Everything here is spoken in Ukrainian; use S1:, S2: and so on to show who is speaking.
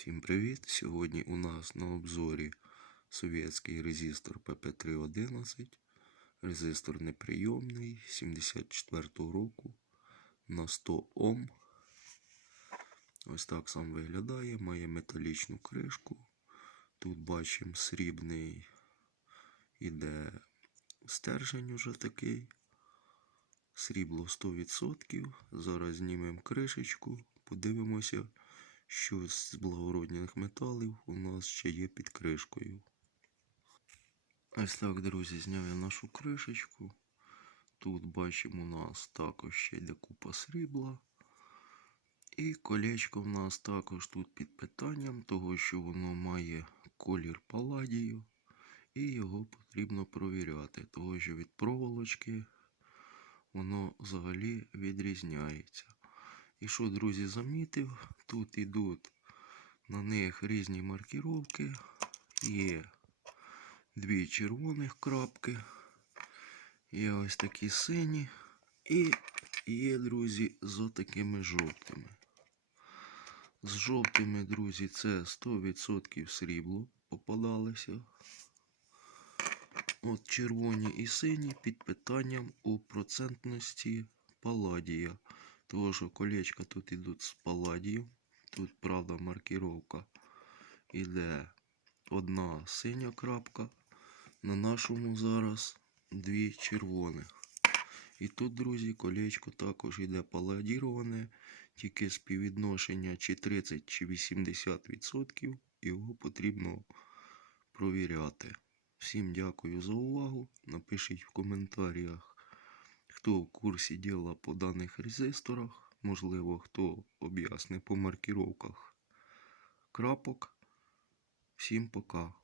S1: Всім привіт! Сьогодні у нас на обзорі совєтський резистор PP311. Резистор неприйомний 74 року на 100 Ом. Ось так сам виглядає. Має металічну кришку. Тут бачимо срібний іде стержень уже такий. Срібло 100%. Зараз знімемо кришечку, подивимося, що з благородних металів у нас ще є під кришкою. Ось так, друзі, зняв я нашу кришечку. Тут бачимо, у нас також ще йде купа срібла. І колечко в нас також тут під питанням, того що воно має колір паладію. І його потрібно провіряти, того що від проволочки воно взагалі відрізняється. І що, друзі, замітив, тут ідуть на них різні маркіровки. Є дві червоних крапки, є ось такі сині, і є, друзі, з такими жовтими. З жовтими, друзі, це 100% срібло попадалося. От червоні і сині під питанням у процентності паладія. Того, що колечка тут йдуть з паладієм. Тут, правда, маркіровка іде одна синя крапка. На нашому зараз дві червоних. І тут, друзі, колечко також йде паладіроване, тільки співвідношення чи 30 чи 80%. Його потрібно провіряти. Всім дякую за увагу. Напишіть в коментарях, хто в курсі діла по даних резисторах. Можливо, хто об'ясне по маркіровках крапок. Всім пока.